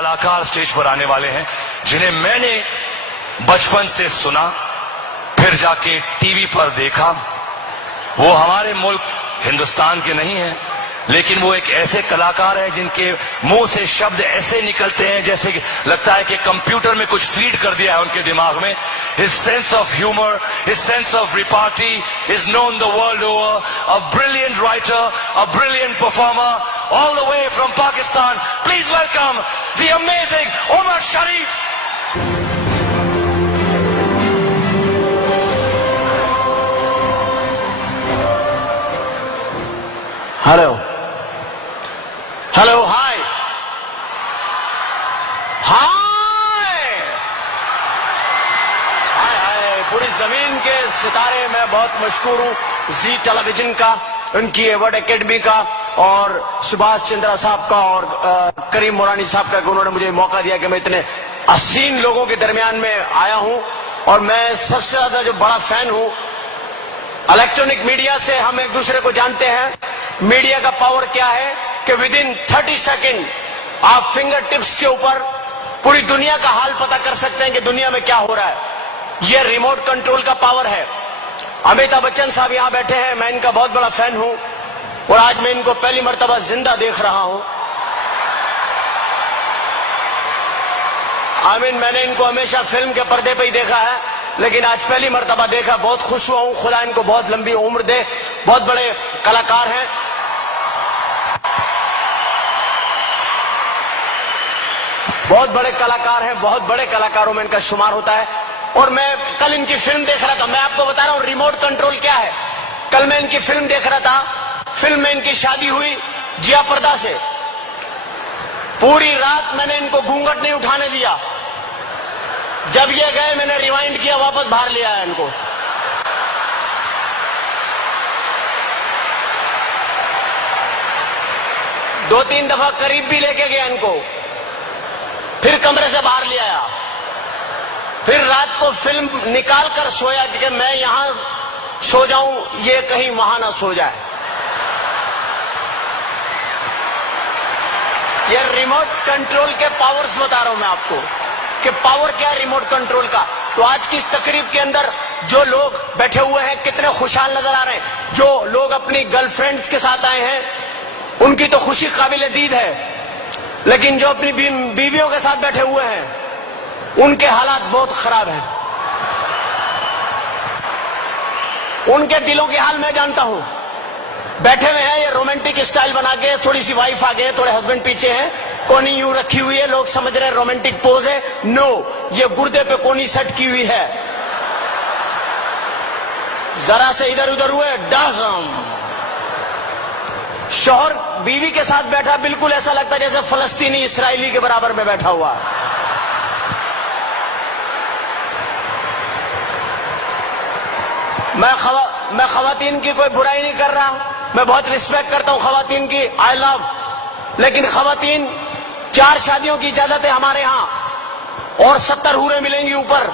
कलाकार स्टेज पर आने वाले हैं जिन्हें मैंने बचपन से सुना, फिर जाके टीवी पर देखा। वो हमारे मुल्क हिंदुस्तान के नहीं हैं, लेकिन वो एक ऐसे कलाकार हैं जिनके मुंह से शब्द ऐसे निकलते हैं जैसे कि लगता है कि कंप्यूटर में कुछ फीड कर दिया है उनके दिमाग में। His sense of humor, his sense of repartee is known the world over. A brilliant writer, a brilliant performer, all the way from Pakistan. Please welcome the amazing Omar Sharif. Hello hello hi hi hi hi पूरी जमीन के सितारे। मैं बहुत मशहूर हूँ जी television का, उनकी अवार्ड एकेडमी का, और सुभाष चंद्रा साहब का, और करीम मोरानी साहब का, कि उन्होंने मुझे मौका दिया कि मैं इतने हसीन लोगों के दरमियान में आया हूँ। और मैं सबसे ज्यादा जो बड़ा फैन हूँ इलेक्ट्रॉनिक मीडिया से। हम एक दूसरे को जानते हैं। मीडिया का पावर क्या है कि विद इन 30 सेकेंड आप फिंगर टिप्स के ऊपर पूरी दुनिया का हाल पता कर सकते हैं कि दुनिया में क्या हो रहा है। यह रिमोट कंट्रोल का पावर है। अमिताभ बच्चन साहब यहां बैठे हैं, मैं इनका बहुत बड़ा फैन हूं और आज मैं इनको पहली मर्तबा जिंदा देख रहा हूं। मैंने इनको हमेशा फिल्म के पर्दे पे ही देखा है, लेकिन आज पहली मर्तबा देखा। बहुत खुश हुआ हूं। खुदा इनको बहुत लंबी उम्र दे। बहुत बड़े कलाकार हैं। बहुत बड़े कलाकार हैं, बहुत बड़े कलाकारों में इनका शुमार होता है। और मैं कल इनकी फिल्म देख रहा था। मैं आपको बता रहा हूं रिमोट कंट्रोल क्या है। कल मैं इनकी फिल्म देख रहा था। फिल्म में इनकी शादी हुई जिया पर्दा से। पूरी रात मैंने इनको घूंघट नहीं उठाने दिया। जब ये गए मैंने रिवाइंड किया, वापस बाहर ले आया इनको। दो तीन दफा करीब भी लेके गया इनको, फिर कमरे से बाहर ले आया। फिर रात को फिल्म निकाल कर सोया कि मैं यहां सो जाऊं, ये कहीं वहां ना सो जाए। ये रिमोट कंट्रोल के पावर्स बता रहा हूं मैं आपको कि पावर क्या है रिमोट कंट्रोल का। तो आज की इस तकरीब के अंदर जो लोग बैठे हुए हैं कितने खुशहाल नजर आ रहे हैं। जो लोग अपनी गर्लफ्रेंड्स के साथ आए हैं उनकी तो खुशी काबिल दीद है, लेकिन जो अपनी बीवियों के साथ बैठे हुए हैं उनके हालात बहुत खराब हैं। उनके दिलों के हाल मैं जानता हूं। बैठे हुए हैं ये रोमांटिक स्टाइल बना के, थोड़ी सी वाइफ आगे है, थोड़े हस्बैंड पीछे हैं, कोनी यूं रखी हुई है। लोग समझ रहे हैं रोमांटिक पोज है। नो, ये गुर्दे पे कोनी सेट की हुई है। जरा से इधर उधर हुए डाजम। शौहर बीवी के साथ बैठा, बिल्कुल ऐसा लगता है जैसे फलस्तीनी इसराइली के बराबर में बैठा हुआ। मैं खवातीन की कोई बुराई नहीं कर रहा। मैं बहुत रिस्पेक्ट करता हूं खवातीन की, आई लव। लेकिन खवातीन 4 शादियों की इजाजत है हमारे यहां और 70 हूरें मिलेंगी ऊपर।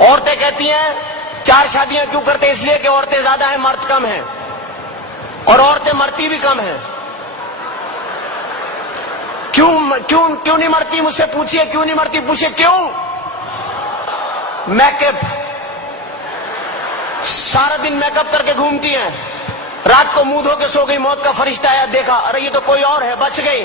औरतें कहती हैं 4 शादियां क्यों करते, इसलिए कि औरतें ज्यादा हैं, मर्द कम हैं, और औरतें मरती भी कम हैं। क्यों नहीं मरती, मुझसे पूछिए क्यों नहीं मरती, पूछिए क्यों। मेकअप, सारा दिन मेकअप करके घूमती हैं। रात को मुंह धो के सो गई, मौत का फरिश्ता आया, देखा अरे ये तो कोई और है, बच गई।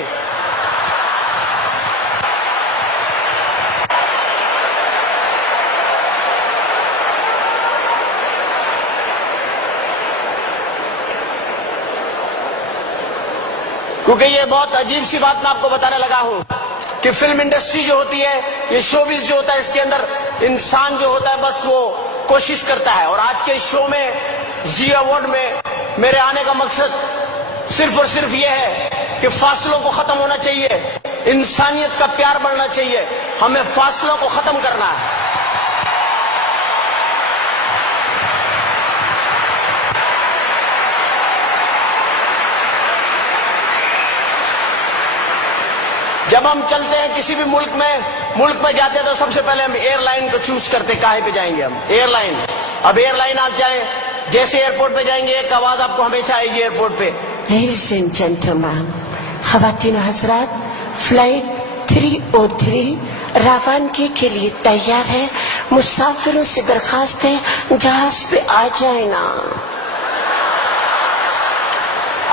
क्योंकि ये बहुत अजीब सी बात मैं आपको बताने लगा हूं कि फिल्म इंडस्ट्री जो होती है, ये शोबिज जो होता है, इसके अंदर इंसान जो होता है बस वो कोशिश करता है। और आज के शो में, जी अवार्ड में मेरे आने का मकसद सिर्फ और सिर्फ ये है कि फासलों को खत्म होना चाहिए, इंसानियत का प्यार बढ़ना चाहिए। हमें फासलों को खत्म करना है। जब हम चलते हैं किसी भी मुल्क में जाते हैं तो सबसे पहले हम एयरलाइन को चूज करते, काहे पे जाएंगे हम, एयरलाइन। अब एयरलाइन आप जाएं, जैसे एयरपोर्ट पे जाएंगे एक आवाज आपको हमेशा आएगी एयरपोर्ट पे, लेडीज एंड जेंटलमैन, खवातीन हजरात, फ्लाइट उतरी उतरी रवानगी के लिए तैयार है। मुसाफिरों से दरखास्त है जहाज पे आ जाए ना।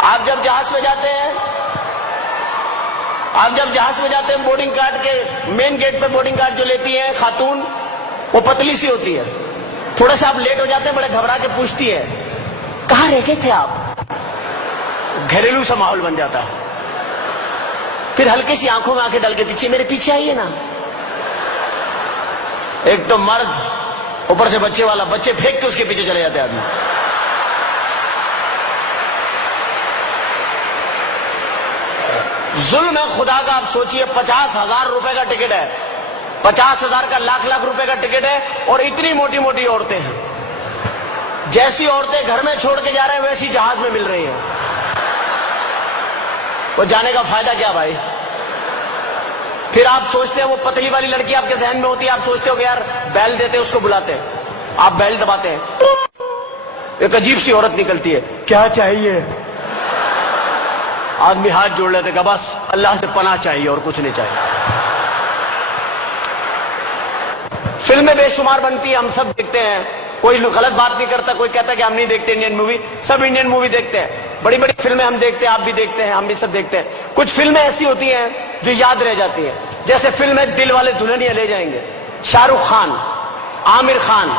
आप जब जहाज में जाते हैं, बोर्डिंग कार्ड के मेन गेट पे बोर्डिंग कार्ड जो लेती है खातून, वो पतली सी होती है। थोड़ा सा आप लेट हो जाते हैं, बड़े घबरा के पूछती है कहाँ रह गए थे आप। घरेलू सा माहौल बन जाता है। फिर हल्की सी आंखों में आंखें डाल के पीछे, मेरे पीछे आइए ना। एक तो मर्द, ऊपर से बच्चे वाला, बच्चे फेंक के उसके पीछे चले जाते हैं आदमी। जुल्म है खुदा का। आप सोचिए 50,000 रुपए का टिकट है, 50,000 का लाख रुपए का टिकट है, और इतनी मोटी मोटी औरतें हैं। जैसी औरतें घर में छोड़ के जा रहे हैं वैसी जहाज में मिल रही हैं। वो जाने का फायदा क्या भाई। फिर आप सोचते हैं, वो पतली वाली लड़की आपके जहन में होती है, आप सोचते हो कि यार बैल देते हैं उसको, बुलाते हैं, आप बैल दबाते हैं, एक अजीब सी औरत निकलती है, क्या चाहिए। आदमी हाथ जोड़ लेते हैं, बस अल्लाह से पनाह चाहिए और कुछ नहीं चाहिए। फिल्में बेशुमार बनती है, हम सब देखते हैं। कोई गलत बात नहीं करता, कोई कहता कि हम नहीं देखते इंडियन मूवी। सब इंडियन मूवी देखते हैं, बड़ी बड़ी फिल्में हम देखते हैं, आप भी देखते हैं, हम भी सब देखते हैं। कुछ फिल्में ऐसी होती हैं जो याद रह जाती हैं, जैसे फिल्म है दिल वाले दुल्हनिया ले जाएंगे, शाहरुख खान, आमिर खान।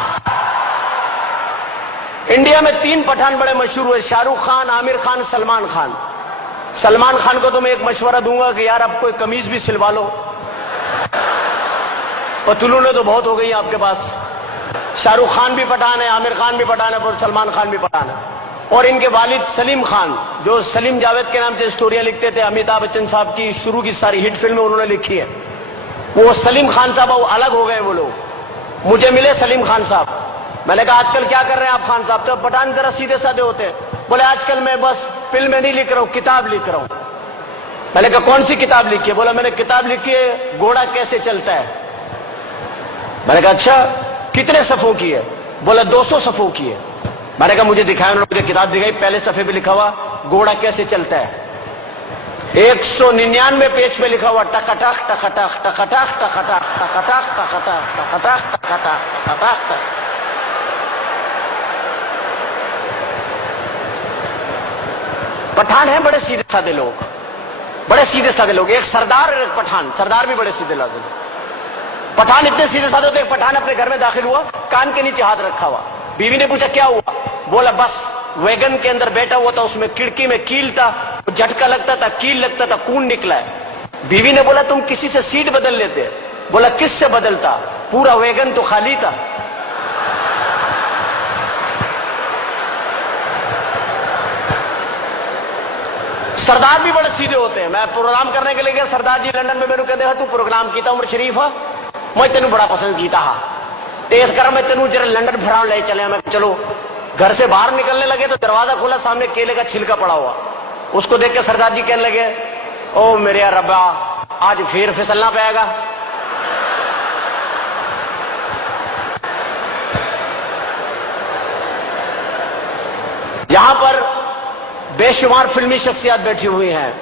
इंडिया में 3 पठान बड़े मशहूर हुए, शाहरुख खान, आमिर खान, सलमान खान। सलमान खान को तो मैं एक मशवरा दूंगा कि यार अब कोई कमीज भी सिलवा लो, पतलूने तो बहुत हो गई आपके पास। शाहरुख खान भी पठान है, आमिर खान भी पठान है, और सलमान खान भी पठान है। और इनके वालिद सलीम खान, जो सलीम जावेद के नाम से स्टोरियां लिखते थे, अमिताभ बच्चन साहब की शुरू की सारी हिट फिल्में उन्होंने लिखी है, वो सलीम खान साहब वो अलग हो गए। वो लोग मुझे मिले सलीम खान साहब, मैंने कहा आजकल क्या कर रहे हैं आप खान साहब। तो पठान जरा सीधे साधे होते हैं, बोले आजकल मैं बस फिल्में नहीं लिख रहा हूं, किताब लिख रहा हूं। मैंने कहा कौन सी किताब लिखी है। बोला मैंने किताब लिखी है घोड़ा कैसे चलता है। मैंने कहा अच्छा, कितने सफ़ों की है। बोला 200 सफ़ों की है। मैंने कहा मुझे दिखाया, उन्होंने मुझे किताब दिखाई, पहले सफ़े पे लिखा हुआ घोड़ा कैसे चलता है, 199 पेज पे लिखा हुआ टकटक टकटक टकटक टकटक टकटक टकटक टकटक टकटक टकटक। पठान है बड़े सीधे साधे लोग, बड़े सीधे साधे लोग। एक सरदार और एक पठान, सरदार भी बड़े सीधे साधे। पठान इतने सीधे साधे होते, एक पठान अपने घर में दाखिल हुआ, कान के नीचे हाथ रखा हुआ। बीवी ने पूछा क्या हुआ। बोला बस वैगन के अंदर बैठा हुआ था, उसमें खिड़की में कील था, झटका लगता था, कील लगता था, खून निकला है। बीवी ने बोला तुम किसी से सीट बदल लेते। बोला किससे बदलता, पूरा वैगन तो खाली था। सरदार भी बड़े सीधे होते हैं। मैं प्रोग्राम करने के लिए गया, सरदार जी लंदन में मेरे कहते तू प्रोग्राम किया उमर शरीफ है, मैं तेन बड़ा पसंद किया हा, तेज कर मैं तेन जरा लंदन फिराव ले चले। मैं चलो। घर से बाहर निकलने लगे तो दरवाजा खोला, सामने केले का छिलका पड़ा हुआ। उसको देख के सरदार जी कहने लगे ओ मेरे रब्बा आज फिर फिसलना पाएगा। यहां पर बेशुमार फिल्मी शख्सियत बैठी हुई हैं,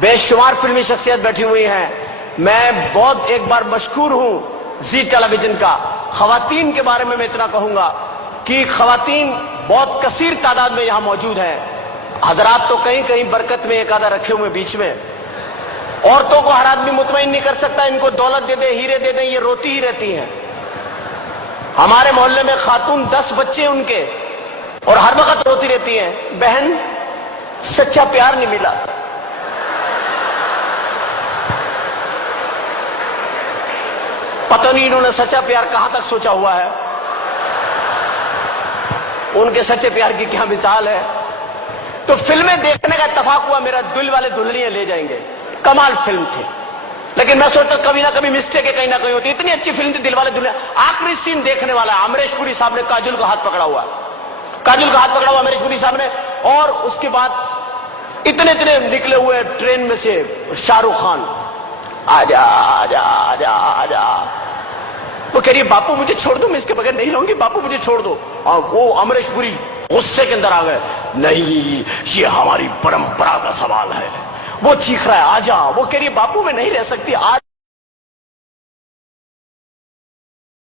बेशुमार फिल्मी शख्सियत बैठी हुई हैं। मैं बहुत एक बार मशकूर हूं जी टेलीविजन का। खवातीन के बारे में मैं इतना कहूंगा कि खवातीन बहुत कसीर तादाद में यहां मौजूद हैं। हजरात तो कहीं कहीं बरकत में एक आधा रखे हुए बीच में। औरतों को हर आदमी मुतमईन नहीं कर सकता, इनको दौलत दे दे, हीरे दे दे, ये रोती ही रहती हैं। हमारे मोहल्ले में खातून 10 बच्चे उनके, और हर वक्त रोती रहती हैं, बहन सच्चा प्यार नहीं मिला। पता नहीं इन्होंने सच्चा प्यार कहां तक सोचा हुआ है, उनके सच्चे प्यार की क्या मिसाल है। तो फिल्में देखने का इत्तेफाक हुआ मेरा, दिल वाले दुल्हनिया ले जाएंगे, कमाल फिल्म थी। लेकिन मैं सोचता कभी ना कभी मिस्टेक है, कहीं ना कहीं होती। इतनी अच्छी फिल्म थी दिल वाले दुल्हनिया। आखिरी सीन देखने वाला है, अमरीश पुरी साहब ने काजल का हाथ पकड़ा हुआ, काजल का हाथ पकड़ा हुआ अमरीश पुरी साहब ने, और उसके बाद इतने इतने निकले हुए ट्रेन में से शाहरुख खान, आजा आजा आजा आजा। वो कह रही है बापू मुझे छोड़ दो, मैं इसके बगैर नहीं रहूंगी, बापू मुझे छोड़ दो। और वो अमरीश पुरी गुस्से के अंदर आ गए, नहीं ये हमारी परंपरा का सवाल है। वो चीख रहा है आजा, वो कह रही है बापू मैं नहीं रह सकती, आज